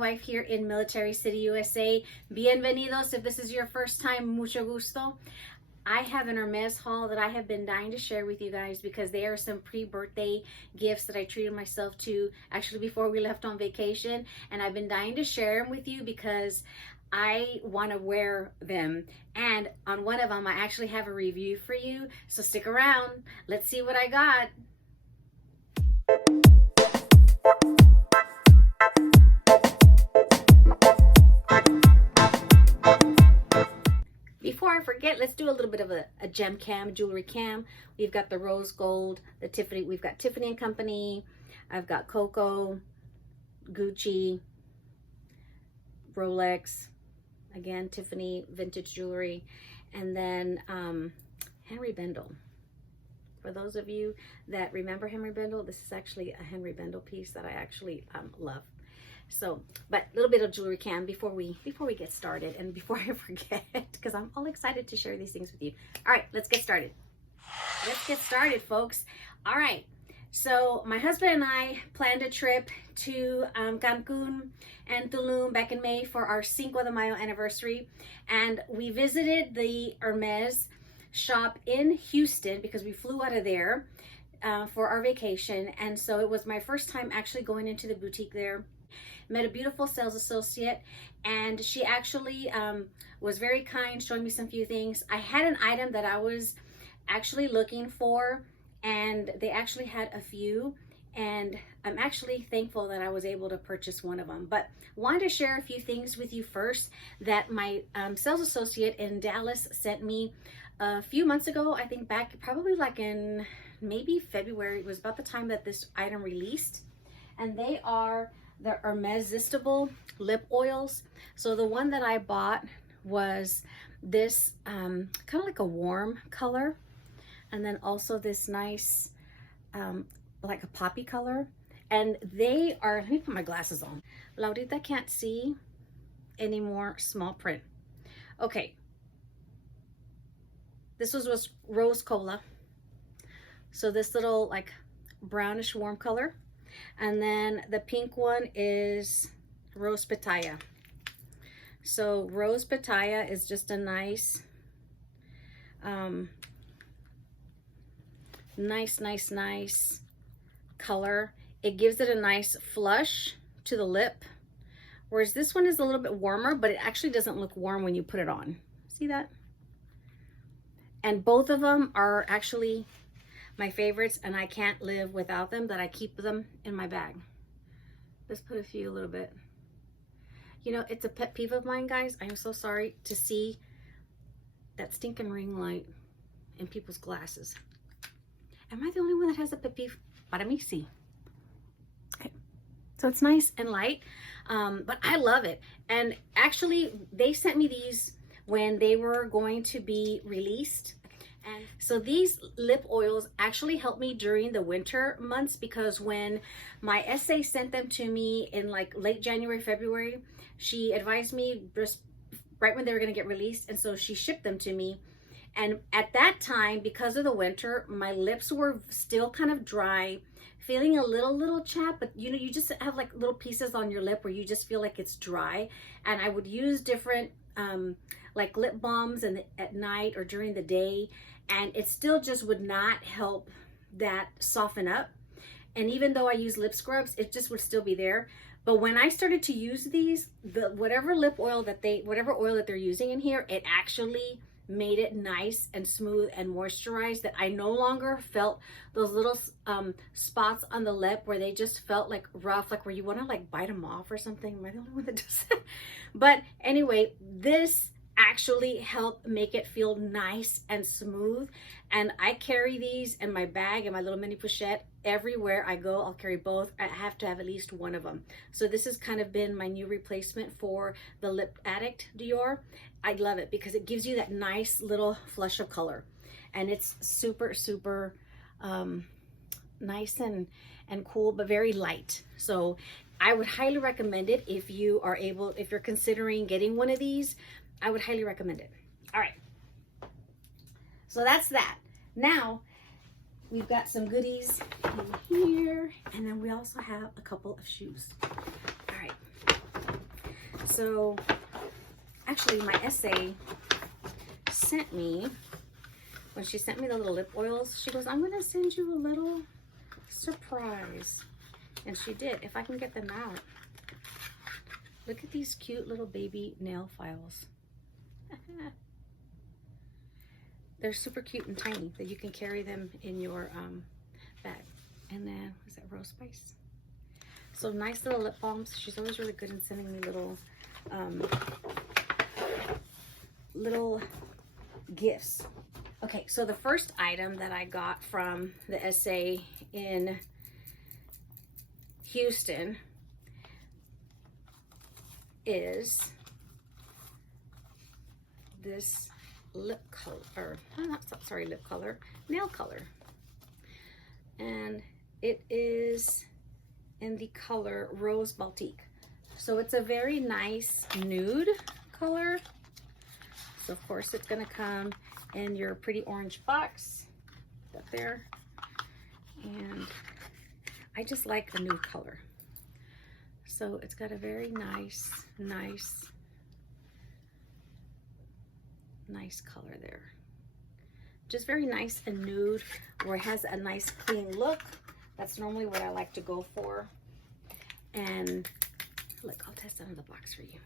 wife here in Military City, USA. Bienvenidos. If this is your first time, mucho gusto. I have an Hermes haul that I have been dying to share with you guys because they are some pre-birthday gifts that I treated myself to actually before we left on vacation. And I've been dying to share them with you because I want to wear them. And on one of them, I actually have a review for you. So stick around. Let's see what I got. Before I forget, let's do a little bit of a gem cam, jewelry cam. We've got the rose gold, the Tiffany. We've got Tiffany and Company. I've got Coco, Gucci, Rolex, again, Tiffany vintage jewelry, and then Henry Bendel. For those of you that remember Henry Bendel, this is actually a Henry Bendel piece that I actually love. So, but a little bit of jewelry cam before we get started and before I forget, because I'm all excited to share these things with you. All right, let's get started. Let's get started, folks. All right, so my husband and I planned a trip to Cancun and Tulum back in May for our Cinco de Mayo anniversary, and we visited the Hermes shop in Houston because we flew out of there for our vacation. And so it was my first time actually going into the boutique there. Met a beautiful sales associate, and she actually was very kind, showing me some few things. I had an item that I was actually looking for, and they actually had a few, and I'm actually thankful that I was able to purchase one of them. But wanted to share a few things with you first that my sales associate in Dallas sent me a few months ago. I think back probably like in maybe February. It was about the time that this item released, and they are the Hermesistable lip oils. So the one that I bought was this kind of like a warm color, and then also this nice like a poppy color. And they are, let me put my glasses on. Laurita can't see anymore, small print. Okay, this was rose cola. So this little like brownish warm color. And then the pink one is rose pitaya. So rose pitaya is just a nice, nice color. It gives it a nice flush to the lip, whereas this one is a little bit warmer, but it actually doesn't look warm when you put it on. See that? And both of them are actually my favorites, and I can't live without them, that I keep them in my bag. Let's put a few a little bit. You know, it's a pet peeve of mine, guys. I am so sorry to see that stinking ring light in people's glasses. Am I the only one that has a pet peeve? Para mí, sí. Okay. So it's nice and light, but I love it. And actually, they sent me these when they were going to be released. And so these lip oils actually helped me during the winter months, because when my SA sent them to me in like late January, February, she advised me just right when they were going to get released. And so she shipped them to me. And at that time, because of the winter, my lips were still kind of dry, feeling a little chapped, but you know, you just have like little pieces on your lip where you just feel like it's dry. And I would use different like lip balms at night or during the day, and it still just would not help that soften up. And even though I use lip scrubs, it just would still be there. But when I started to use these, whatever oil that they're using in here, it actually made it nice and smooth and moisturized, that I no longer felt those little spots on the lip where they just felt like rough, like where you want to like bite them off or something. Am I the only one that does that? But anyway, this actually help make it feel nice and smooth. And I carry these in my bag, in my little mini pochette. Everywhere I go, I'll carry both. I have to have at least one of them. So this has kind of been my new replacement for the Lip Addict Dior. I love it because it gives you that nice little flush of color. And it's super nice and cool, but very light. So I would highly recommend it if you're considering getting one of these. I would highly recommend it. All right, so that's that. Now we've got some goodies in here, and then we also have a couple of shoes. All right, So actually my essay sent me, when she sent me the little lip oils, she goes, I'm going to send you a little surprise. And she did. If I can get them out. Look at these cute little baby nail files. They're super cute and tiny that you can carry them in your bag. And then, is that rose spice? So nice little lip balms. She's always really good in sending me little gifts. Okay, so the first item that I got from the SA in Houston is this lip color, or sorry, lip color, nail color. And it is in the color Rose Baltique. So it's a very nice nude color. So of course it's gonna come in your pretty orange box up there. And I just like the nude color. So it's got a very nice color there. Just very nice and nude, where it has a nice clean look. That's normally what I like to go for. And look, I'll test it on the box for you.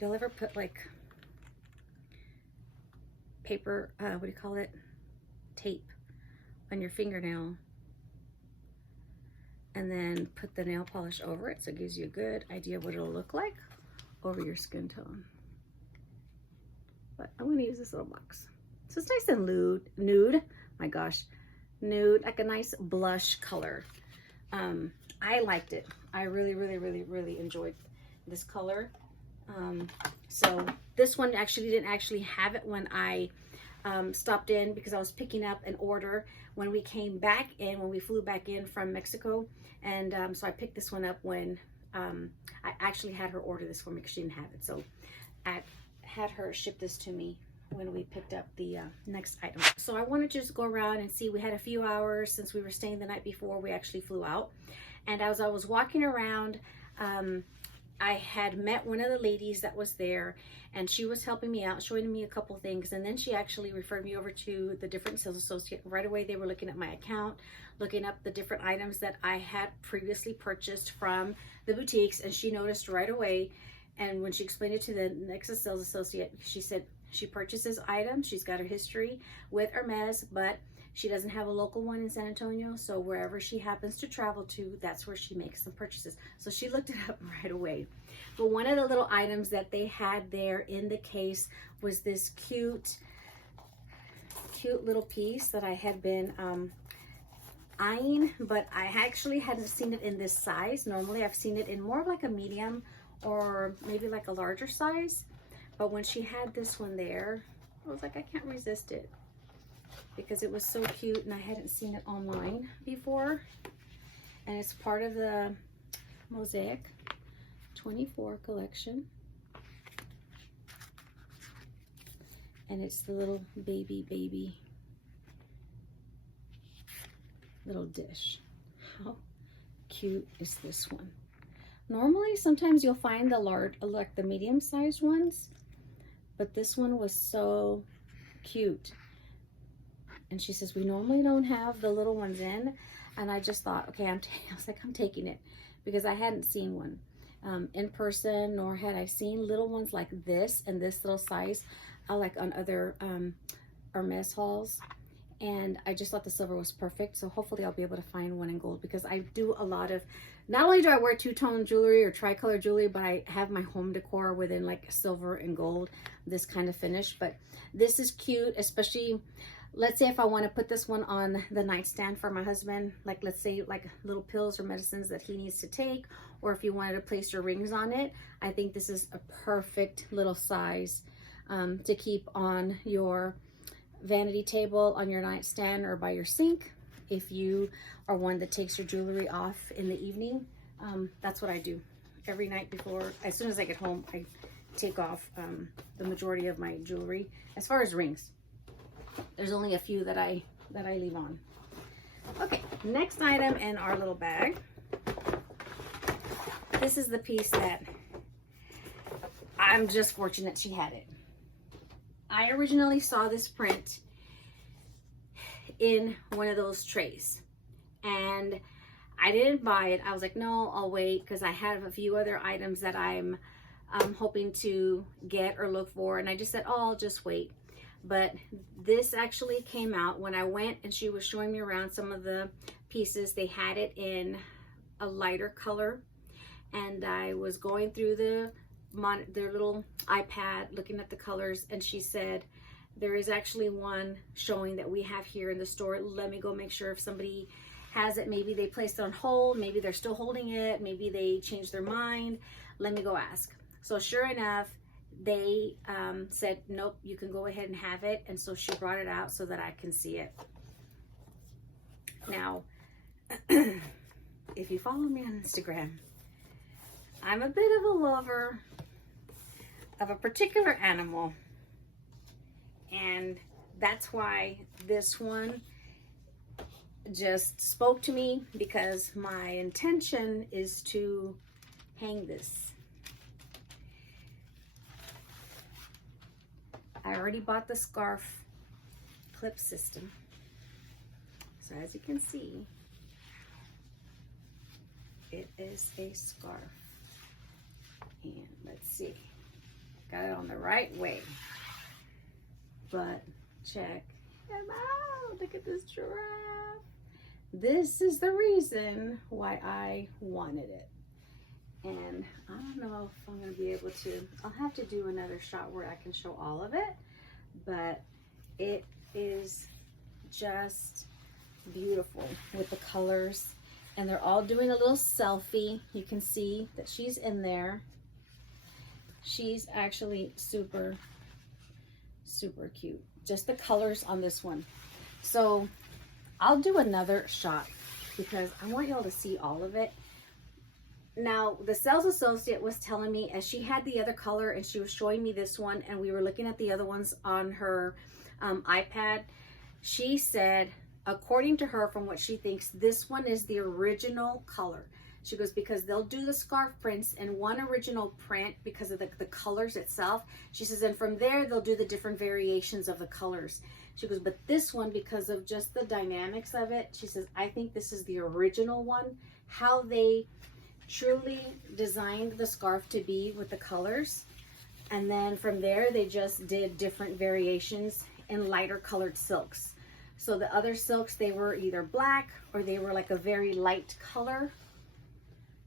You'll ever put like paper, what do you call it? Tape on your fingernail, and then put the nail polish over it, so it gives you a good idea of what it'll look like over your skin tone. But I'm going to use this little box. So it's nice and nude. My gosh, nude, like a nice blush color. I liked it. I really enjoyed this color. So this one actually didn't actually have it when I stopped in, because I was picking up an order when we came back in, when we flew back in from Mexico. And so I picked this one up when I actually had her order this for me, because she didn't have it. So I had her ship this to me when we picked up the next item. So I wanted to just go around and see. We had a few hours since we were staying the night before we actually flew out. And as I was walking around, I had met one of the ladies that was there, and she was helping me out, showing me a couple things. And then she actually referred me over to the different sales associate. Right away, they were looking at my account, looking up the different items that I had previously purchased from the boutiques. And she noticed right away. And when she explained it to the next sales associate, she said she purchases items. She's got her history with Hermes, but she doesn't have a local one in San Antonio. So wherever she happens to travel to, that's where she makes some purchases. So she looked it up right away. But one of the little items that they had there in the case was this cute little piece that I had been eyeing, but I actually hadn't seen it in this size. Normally I've seen it in more of like a medium or maybe like a larger size. But when she had this one there, I was like, I can't resist it, because it was so cute and I hadn't seen it online before. And it's part of the Mosaic 24 collection. And it's the little baby little dish. How cute is this one? Normally, sometimes you'll find the large, like the medium-sized ones, but this one was so cute. And she says, we normally don't have the little ones in. And I just thought, okay, I was like, I'm taking it, because I hadn't seen one in person, nor had I seen little ones like this and this little size, like on other Hermes hauls. And I just thought the silver was perfect. So hopefully I'll be able to find one in gold, because I do a lot of, not only do I wear two-tone jewelry or tricolor jewelry, but I have my home decor within like silver and gold, this kind of finish. But this is cute, especially, let's say if I want to put this one on the nightstand for my husband, like let's say like little pills or medicines that he needs to take, or if you wanted to place your rings on it, I think this is a perfect little size to keep on your vanity table, on your nightstand, or by your sink. If you are one that takes your jewelry off in the evening, that's what I do every night before. As soon as I get home, I take off the majority of my jewelry. As far as rings, there's only a few that I leave on. Okay, next item in our little bag this is the piece that I'm just fortunate she had it. I originally saw this print in one of those trays, and I didn't buy it. I was like, no, I'll wait, because I have a few other items that I'm hoping to get or look for, and I just said, oh, I'll just wait. But this actually came out when I went, and she was showing me around some of the pieces. They had it in a lighter color, and I was going through their little iPad looking at the colors, and she said, there is actually one showing that we have here in the store. Let me go make sure if somebody has it. Maybe they placed it on hold, maybe they're still holding it, maybe they changed their mind. Let me go ask. So sure enough, they said, nope, you can go ahead and have it. And so she brought it out so that I can see it. Now, if you follow me on Instagram, I'm a bit of a lover of a particular animal, and that's why this one just spoke to me, because my intention is to hang this. I already bought the scarf clip system, so as you can see, it is a scarf. And let's see, got it on the right way. But check them out. Look at this giraffe. This is the reason why I wanted it. And I don't know if I'm going to be able to. I'll have to do another shot where I can show all of it. But it is just beautiful with the colors. And they're all doing a little selfie. You can see that she's in there. She's actually super, super cute. Just the colors on this one. So I'll do another shot because I want y'all to see all of it. Now, the sales associate was telling me, as she had the other color and she was showing me this one, and we were looking at the other ones on her iPad, she said, according to her, from what she thinks, this one is the original color. She goes, because they'll do the scarf prints in one original print because of the colors itself. She says, and from there, they'll do the different variations of the colors. She goes, but this one, because of just the dynamics of it, she says, I think this is the original one. How they truly designed the scarf to be with the colors. And then from there, they just did different variations in lighter colored silks. So the other silks, they were either black or they were like a very light color.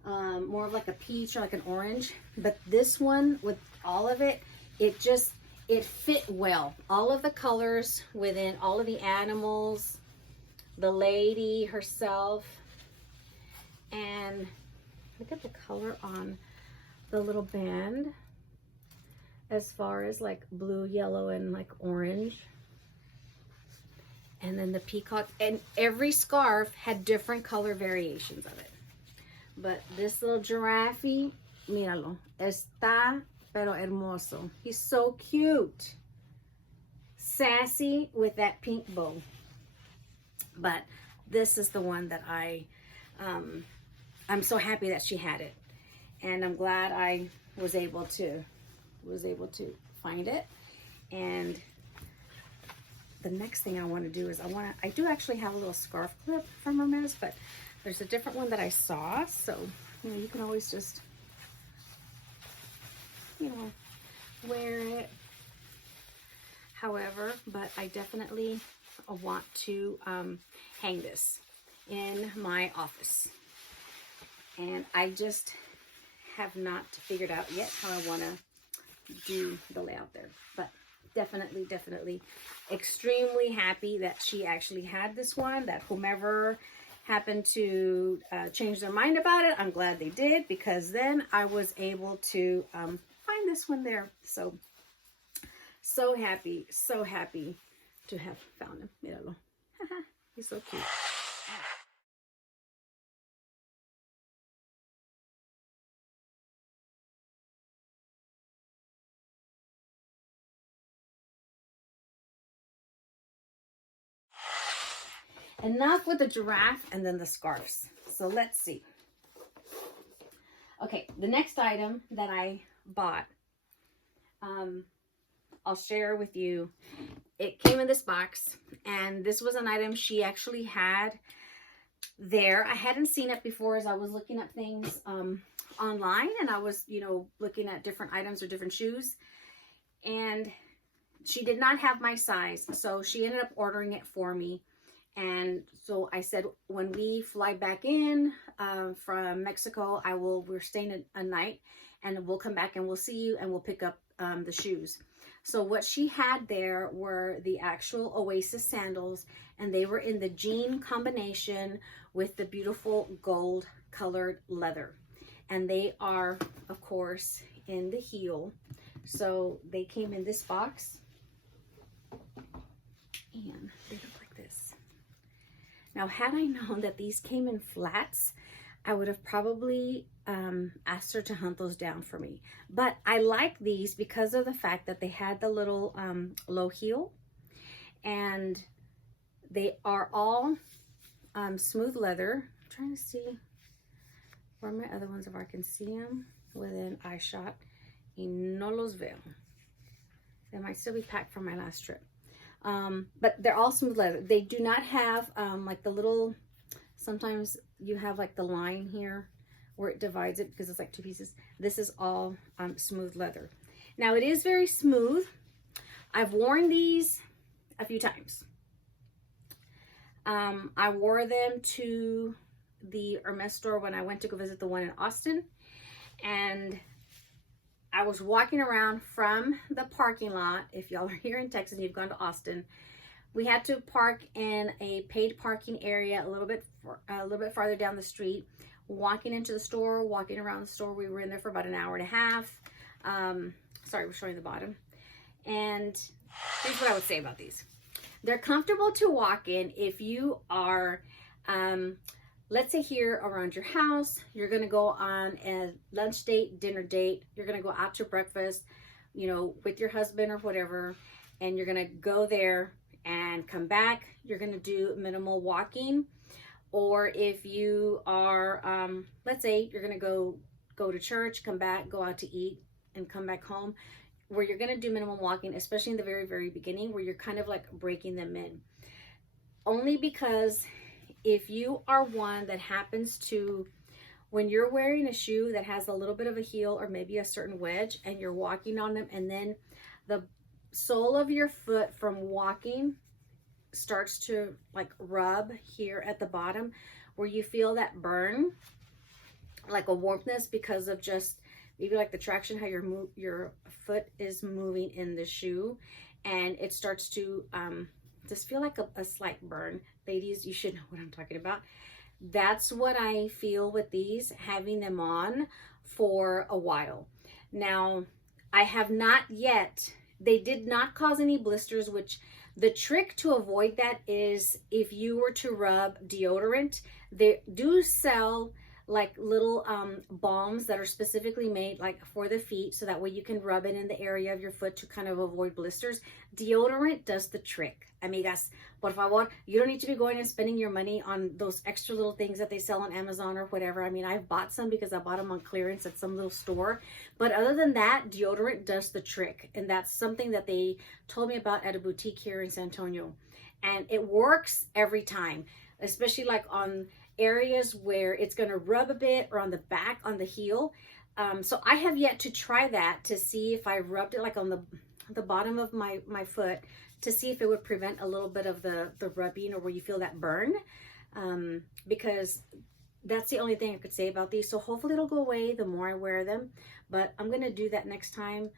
More of like a peach or like an orange. But this one, with all of it, it fit well. All of the colors within all of the animals, the lady herself, and look at the color on the little band, as far as like blue, yellow, and like orange. And then the peacock, and every scarf had different color variations of it. But this little giraffe, míralo, está pero hermoso. He's so cute. Sassy with that pink bow. But this is the one that I'm so happy that she had it. And I'm glad I was able to find it. And the next thing I want to do is I do actually have a little scarf clip from Hermes, but there's a different one that I saw. So, you know, you can always just, you know, wear it however, but I definitely want to hang this in my office. And I just have not figured out yet how I want to do the layout there. But definitely extremely happy that she actually had this one, that whomever happened to change their mind about it, I'm glad they did, because then I was able to find this one there. So happy to have found him. Míralo. He's so cute. Enough with the giraffe and then the scarves. So let's see. Okay, the next item that I bought, I'll share with you. It came in this box, and this was an item she actually had there. I hadn't seen it before as I was looking at things online, and I was, you know, looking at different items or different shoes, and she did not have my size, so she ended up ordering it for me. And so I said, when we fly back in from Mexico, we're staying a night, and we'll come back and we'll see you and we'll pick up the shoes. So what she had there were the actual Oasis sandals, and they were in the jean combination with the beautiful gold colored leather. And they are, of course, in the heel. So they came in this box, and they look like this. Now, had I known that these came in flats, I would have probably asked her to hunt those down for me. But I like these because of the fact that they had the little low heel, and they are all smooth leather. I'm trying to see where my other ones, if I can see them within eye shot. Y no los veo. They might still be packed from my last trip. But they're all smooth leather. They do not have like the little, sometimes you have like the line here where it divides it because it's like two pieces. This is all smooth leather. Now it is very smooth. I've worn these a few times. I wore them to the Hermes store when I went to go visit the one in Austin, and I was walking around from the parking lot. If y'all are here in Texas and you've gone to Austin, we had to park in a paid parking area a little bit farther down the street. Walking into the store, walking around the store, we were in there for about an hour and a half. Sorry, we're showing the bottom. And here's what I would say about these. They're comfortable to walk in if you are, let's say here around your house, you're going to go on a lunch date, dinner date, you're going to go out to breakfast, you know, with your husband or whatever, and you're going to go there and come back. You're going to do minimal walking. Or if you are, let's say you're going to go to church, come back, go out to eat, and come back home, where you're going to do minimum walking, especially in the very, very beginning, where you're kind of like breaking them in. Only because if you are one that happens to, when you're wearing a shoe that has a little bit of a heel or maybe a certain wedge, and you're walking on them, and then the sole of your foot from walking starts to like rub here at the bottom, where you feel that burn, like a warmthness because of just maybe like the traction, how your foot is moving in the shoe, and it starts to just feel like a slight burn. Ladies, you should know what I'm talking about. That's what I feel with these, having them on for a while. Now, I have not yet, they did not cause any blisters, which the trick to avoid that is if you were to rub deodorant. They do sell like little balms that are specifically made like for the feet, so that way you can rub it in the area of your foot to kind of avoid blisters. Deodorant does the trick. Amigas, por favor, you don't need to be going and spending your money on those extra little things that they sell on Amazon or whatever. I mean, I've bought some because I bought them on clearance at some little store. But other than that, deodorant does the trick. And that's something that they told me about at a boutique here in San Antonio. And it works every time, especially like on areas where it's going to rub a bit, or on the back, on the heel. So I have yet to try that to see if I rubbed it like on the bottom of my foot, to see if it would prevent a little bit of the rubbing, or where you feel that burn, because that's the only thing I could say about these. So hopefully it'll go away the more I wear them, but I'm going to do that next time.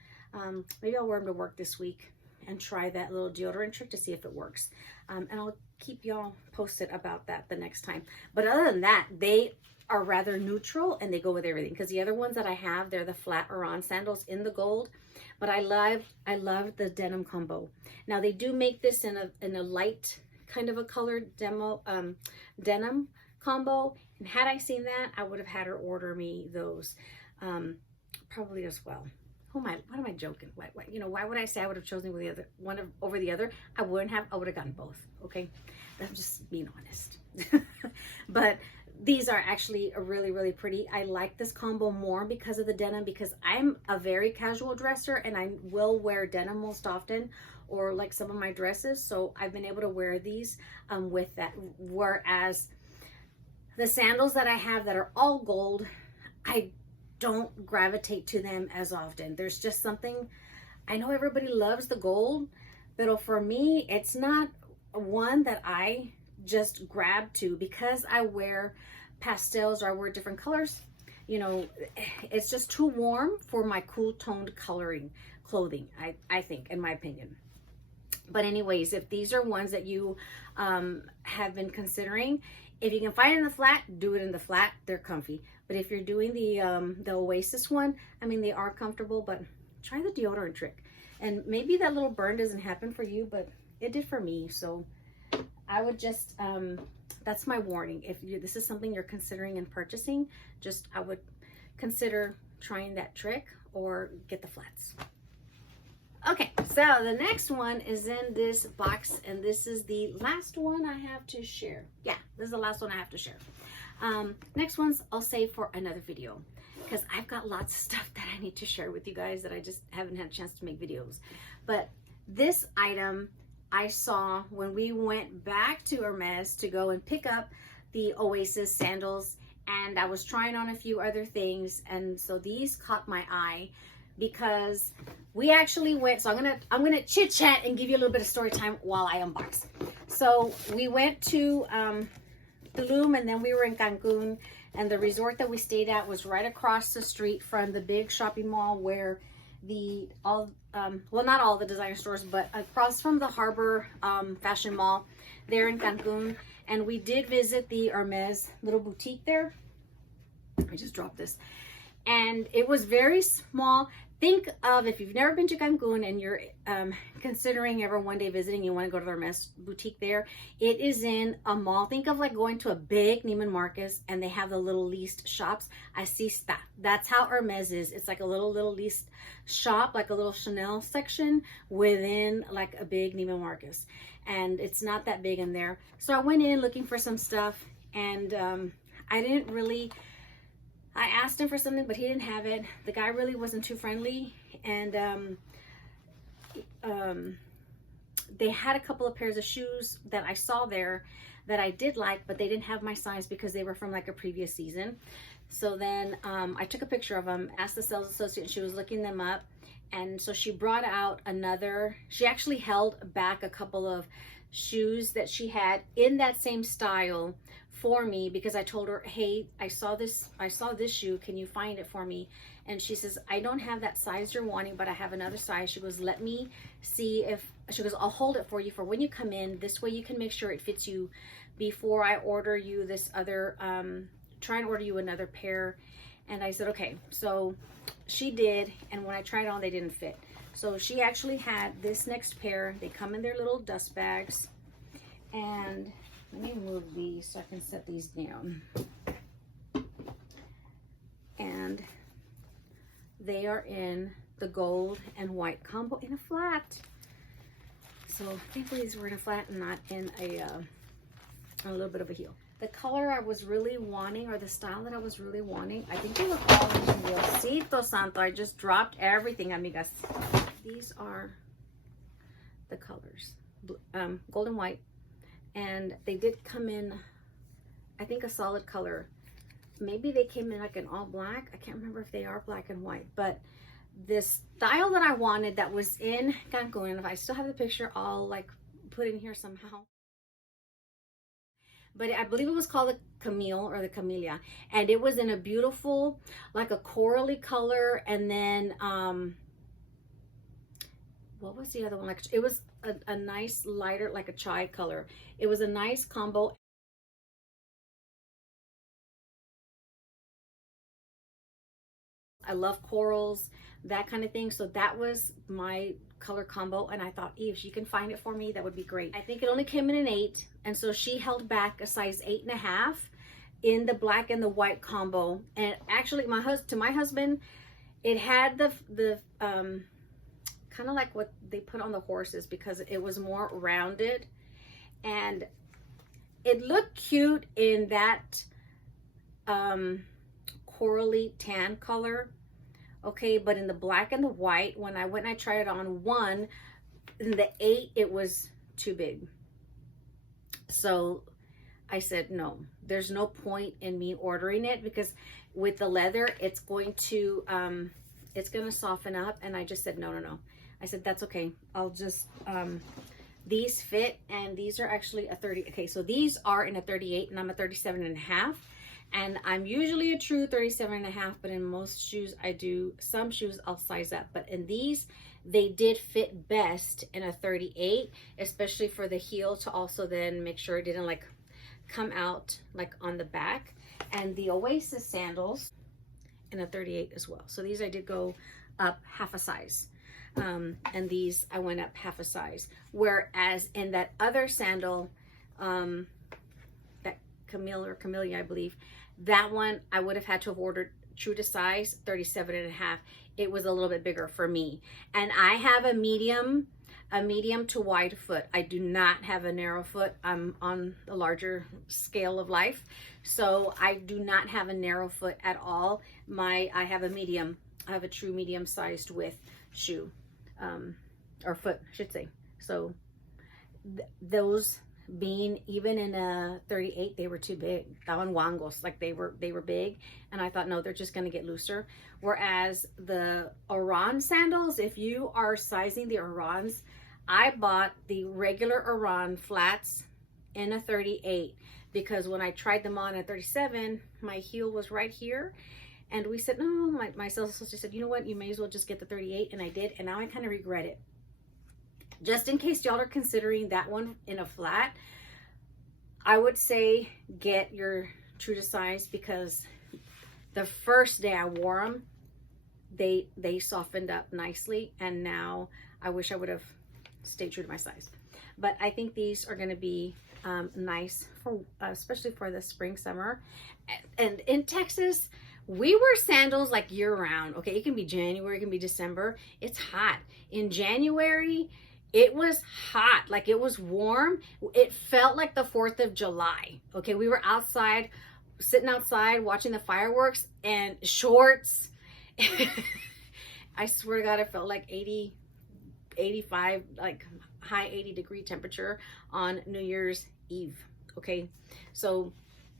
Maybe I'll wear them to work this week and try that little deodorant trick to see if it works. And I'll keep y'all posted about that the next time. But other than that, they are rather neutral and they go with everything. Because the other ones that I have, they're the flat Aran sandals in the gold. But I love the denim combo. Now they do make this in a light kind of a colored denim combo. And had I seen that, I would have had her order me those probably as well. What am I joking? Why would I say I would have chosen one over the other? I wouldn't have. I would have gotten both. Okay, I'm just being honest. But These are actually really pretty. I like this combo more because of the denim, because I'm a very casual dresser and I will wear denim most often, or like some of my dresses. So I've been able to wear these with that. Whereas the sandals that I have that are all gold, I don't gravitate to them as often. There's just something, I know everybody loves the gold, but for me, it's not one that I just grab to, because I wear pastels or I wear different colors. You know, it's just too warm for my cool toned clothing, I think, in my opinion. But anyways, if these are ones that you have been considering, if you can find it in the flat, do it in the flat. They're comfy. But if you're doing the Oasis one, I mean, they are comfortable, but try the deodorant trick. And maybe that little burn doesn't happen for you, but it did for me. So I would just, that's my warning. If this is something you're considering in purchasing, I would consider trying that trick or get the flats. Okay, so the next one is in this box, and this is the last one I have to share. Yeah, this is the last one I have to share. Next ones I'll save for another video, because I've got lots of stuff that I need to share with you guys that I just haven't had a chance to make videos. But this item I saw when we went back to Hermes to go and pick up the Oasis sandals, and I was trying on a few other things, and so these caught my eye because we actually went, so I'm gonna chit chat and give you a little bit of story time while I unbox. So we went to Tulum, and then we were in Cancun, and the resort that we stayed at was right across the street from the big shopping mall where well, not all the designer stores, but across from the Harbor Fashion Mall there in Cancun. And we did visit the Hermes little boutique there. I just dropped this. And it was very small. Think of, if you've never been to Cancun and you're considering ever one day visiting, you want to go to the Hermes boutique there. It is in a mall. Think of like going to a big Neiman Marcus and they have the little leased shops. Así está. That's how Hermes is. It's like a little leased shop, like a little Chanel section within like a big Neiman Marcus. And it's not that big in there. So I went in looking for some stuff, and I asked him for something, but he didn't have it. The guy really wasn't too friendly, and they had a couple of pairs of shoes that I saw there that I did like, but they didn't have my size because they were from like a previous season. So then I took a picture of them, asked the sales associate, and she was looking them up. And so she brought out she actually held back a couple of shoes that she had in that same style for me, because I told her, hey, I saw this shoe, can you find it for me? And she says, I don't have that size you're wanting, but I have another size. She goes, let me see if, she goes, I'll hold it for you for when you come in. This way you can make sure it fits you before I order you this other, try and order you another pair. And I said, okay. So she did, and when I tried on, they didn't fit. So she actually had this next pair. They come in their little dust bags, and let me move these so I can set these down. And they are in the gold and white combo in a flat. So thankfully these were in a flat and not in a little bit of a heel. The color I was really wanting, or the style that I was really wanting, I think they were all in Diosito Santo. I just dropped everything, amigas. These are the colors, gold and white. And they did come in, I think, a solid color. Maybe they came in like an all black. I can't remember if they are black and white, but this style that I wanted that was in Cancun, and if I still have the picture, I'll like put in here somehow. But I believe it was called the Camille or the Camellia, and it was in a beautiful, like a corally color, and then what was the other one? Like, it was a nice lighter, like a chai color. It was a nice combo. I love corals, that kind of thing. So that was my color combo, and I thought, if she can find it for me, that would be great. I think it only came in an 8, and so she held back a size 8.5 in the black and the white combo. And actually, to my husband, it had the kind of like what they put on the horses, because it was more rounded, and it looked cute in that corally tan color. Okay, but in the black and the white, when I went and I tried it on one, in the 8, it was too big. So I said, no, there's no point in me ordering it, because with the leather, it's going to soften up. And I just said, no. I said, that's okay. I'll just, these fit, and these are actually a 30. Okay, so these are in a 38 and I'm a 37 and a half. And I'm usually a true 37 and a half, but in most shoes I do, some shoes I'll size up. But in these, they did fit best in a 38, especially for the heel to also then make sure it didn't like come out like on the back. And the Oasis sandals in a 38 as well. So these I did go up half a size. And these I went up half a size. Whereas in that other sandal, that Camellia, I believe, that one I would have had to have ordered true to size 37 and a half. It was a little bit bigger for me. And I have a medium to wide foot. I do not have a narrow foot. I'm on a larger scale of life. So I do not have a narrow foot at all. I have a medium. I have a true medium sized width shoe, or foot, I should say. So those being even in a 38, they were too big. Estaban guangos, like they were big, and I thought, no, they're just going to get looser. Whereas the Oran sandals, if you are sizing the Orans, I bought the regular Oran flats in a 38, because when I tried them on at 37, my heel was right here. And we said, no, my sales associate said, you know what, you may as well just get the 38. And I did, and now I kind of regret it. Just in case y'all are considering that one in a flat, I would say get your true to size, because the first day I wore them, they softened up nicely, and now I wish I would have stayed true to my size. But I think these are going to be nice for especially for the spring, summer. And in Texas, we wear sandals like year round. Okay, it can be January, it can be December. It's hot. In January, it was hot, like it was warm. It felt like the 4th of July. Okay, we were outside, sitting outside watching the fireworks, and shorts. I swear to God, it felt like 80, 85, like high 80-degree temperature on New Year's Eve. Okay, so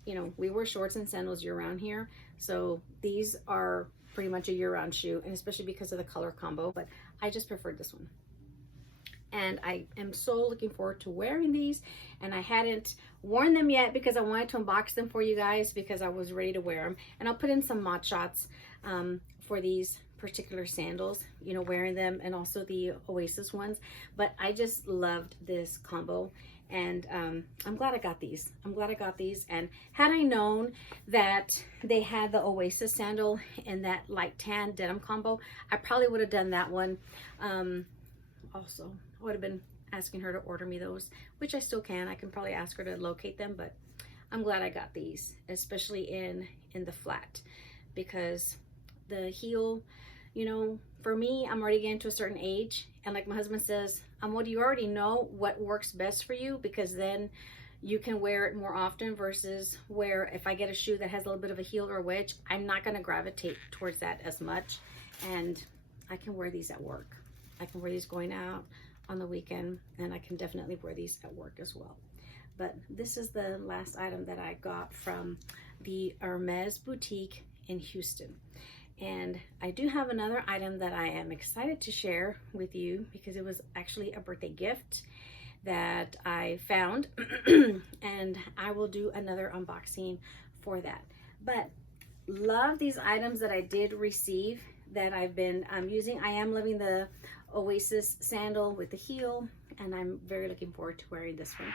you know, we wear shorts and sandals year round here. So these are pretty much a year-round shoe, and especially because of the color combo. But I just preferred this one. And I am so looking forward to wearing these. And I hadn't worn them yet because I wanted to unbox them for you guys, because I was ready to wear them. And I'll put in some mod shots for these particular sandals, you know, wearing them, and also the Oasis ones. But I just loved this combo. And I'm glad I got these. I'm glad I got these. And had I known that they had the Oasis sandal in that light tan denim combo, I probably would have done that one. Also, I would have been asking her to order me those, which I still can. I can probably ask her to locate them, but I'm glad I got these, especially in the flat, because the heel, you know, for me, I'm already getting to a certain age, and like my husband says, well, you already know what works best for you, because then you can wear it more often, versus where if I get a shoe that has a little bit of a heel or a wedge, I'm not going to gravitate towards that as much. And I can wear these at work. I can wear these going out on the weekend, and I can definitely wear these at work as well. But this is the last item that I got from the Hermes boutique in Houston. And I do have another item that I am excited to share with you, because it was actually a birthday gift that I found. And I will do another unboxing for that. But love these items that I did receive that I've been using. I am loving the Oasis sandal with the heel, and I'm very looking forward to wearing this one.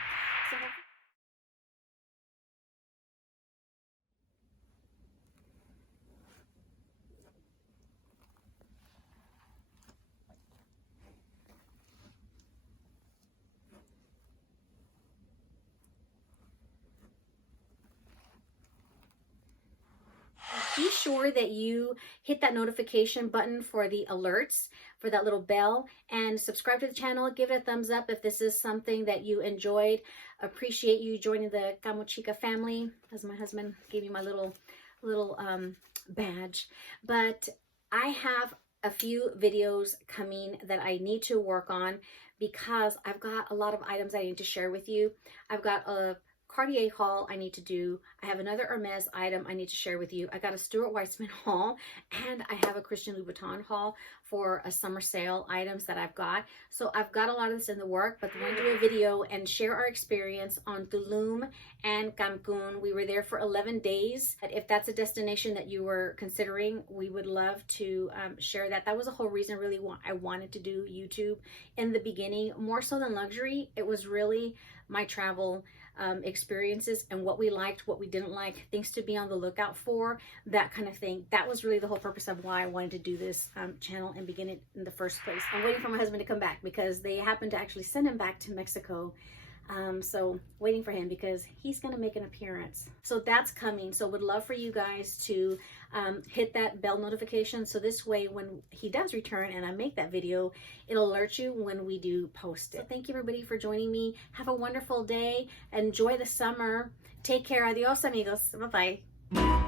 So be sure that you hit that notification button for the alerts, for that little bell, and subscribe to the channel. Give it a thumbs up if this is something that you enjoyed. Appreciate you joining the Camo Chica family, as my husband gave me my little badge. But I have a few videos coming that I need to work on because I've got a lot of items I need to share with you. I've got a Cartier haul I need to do. I have another Hermes item I need to share with you. I got a Stuart Weitzman haul, and I have a Christian Louboutin haul for a summer sale items that I've got. So I've got a lot of this in the work, but I want to do a video and share our experience on Tulum and Cancun. We were there for 11 days. If that's a destination that you were considering, we would love to share that. That was the whole reason really I wanted to do YouTube in the beginning, more so than luxury. It was really my travel experiences and what we liked, what we didn't like, things to be on the lookout for, that kind of thing. That was really the whole purpose of why I wanted to do this channel and begin it in the first place. I'm waiting for my husband to come back because they happened to actually send him back to Mexico. So waiting for him because he's going to make an appearance. So that's coming. So would love for you guys to hit that bell notification. So this way, when he does return and I make that video, it'll alert you when we do post it. So thank you everybody for joining me. Have a wonderful day. Enjoy the summer. Take care. Adios, amigos. Bye-bye.